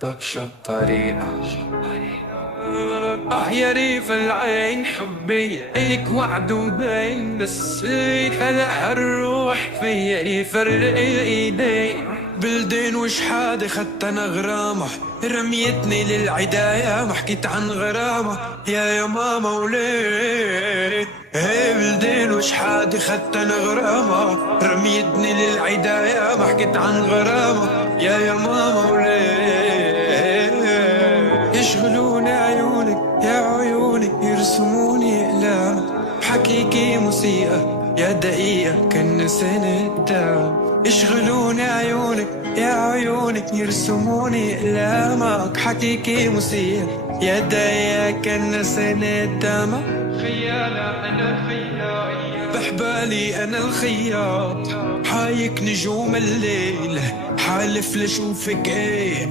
طفشة طريقة يا ريف العين حبي ليك وعد وبين بس ليك هلا هالروح فيا يفرق ايدي بلدين وش حادي خدت انا غرامة رميتني للعداية ما حكيت عن غرامة يا ماما وليه بلدين وش حادي خدت انا غرامة رميتني للعداية ما حكيت عن غرامة يا ماما وليه يشغلوني عيونك يا عيوني يرسموني أقلام بحكيكي موسيقى يا دقيقة كأن سنة دام يشغلوني عيونك يا عيونك يرسموني أقلامك حكيكي موسيقى يا دقيقة كأن سنة دام خيالة أنا خيال بحبالي أنا الخياط حايك نجوم الليل حالف لشوفك ايه